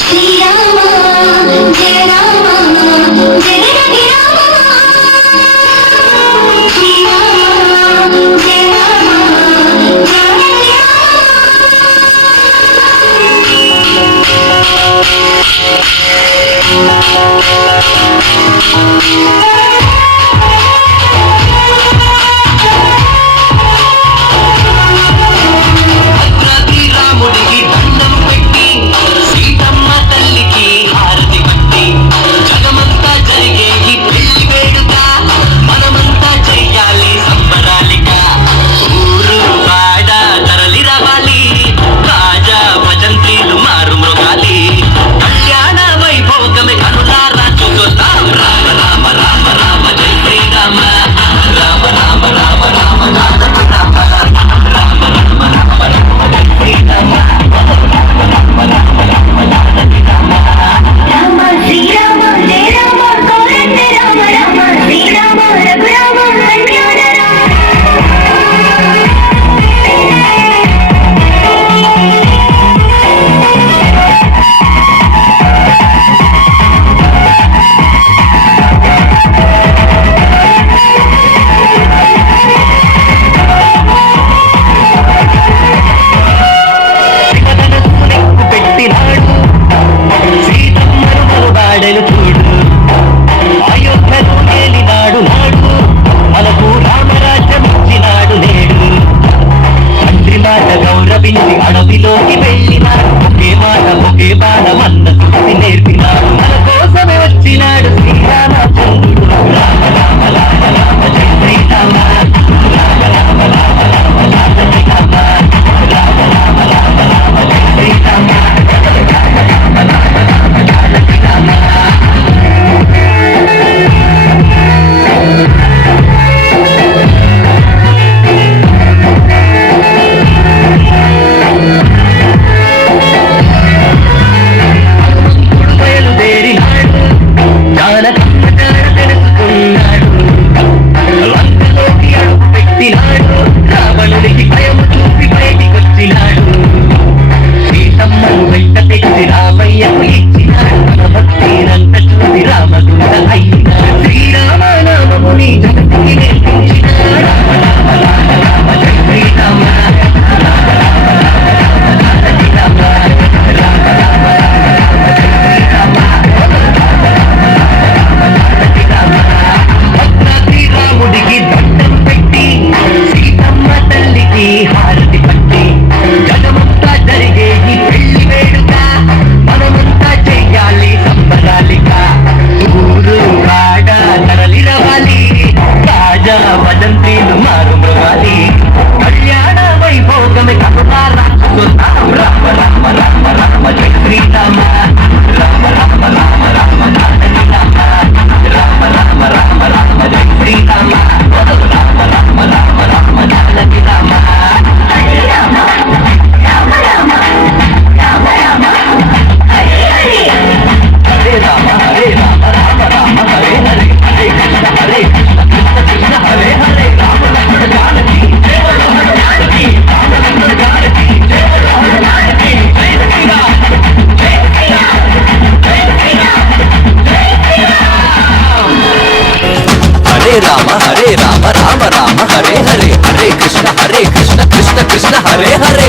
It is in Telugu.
శ్రీరామ జయ రామ జయ రవి రామ శ్రీరామ జయ రామ జయ రవి అడవిలోకి వెళ్ళినాడు ఒకే మాట ఒకే బాణమన్న శక్తి నేర్పినాడు మన కోసమే వచ్చినాడు శ్రీరామచంద్రుడు రామ రామ రామ రామ జయ శ్రీరామ రామ రామ రామ రామ రామ శ్రీరామ రామ రామ రామ రామ జయ శ్రీరామ రామ రామ రామ రామ రామ శ్రీరామ రావణుడికి భయము చూపి బయటికొచ్చినాడు సీతమ్మను వెంట తెచ్చి రామయ్యకు ఇచ్చినాడు మన భక్తినంత చూసి రామదూత అయినాడు శ్రీరామనామముని జగతికి నేర్పించినాడు రామ రామ రామ రామ జయ శ్రీరామ రామ రామ రామ రామ రామ శ్రీరామ రామ రామ రామ రామ జయ శ్రీరామ రామ రామ రామ రామ రామ శ్రీరామ భక్తి రాముడికి దండం పెట్టి సీతమ్మ తల్లికి హారతి పట్టి జగమంతా జరిగే ఈ పెళ్లి వేడుక మనమంతా చెయ్యాలి సంబరాలిక ఊరు వాడ తరలి రవాలి రాజా వదంతిలు మారు మృగాలి కళ్యాణ వైభోగమే కనులారా రామ రామ రామ రామ జయ శ్రీరామ రామ రామ రామ రామ నాటకి రామ రామ రామ రామ రామ జయ శ్రీరామ రామ రామ రామ రామ నాటకి రామ హరే రామ రామ రామ రామ రామ హరే హరే హరే రామ హరే రామ రామ రామ హరే హరే హరే కృష్ణ హరే కృష్ణ కృష్ణ కృష్ణ హరే హరే రామ లక్ష్మణ జానకి జయ రామ జానకి రామ లక్ష్మణ జానకి జయ రామ జానకి జయ శ్రీరామ్ జయ శ్రీరామ్ జయ శ్రీరామ్ జయ శ్రీరామ్ హరే రామ రామ రామ హరే హరే హరే కృష్ణ కృష్ణ కృష్ణ హరే హరే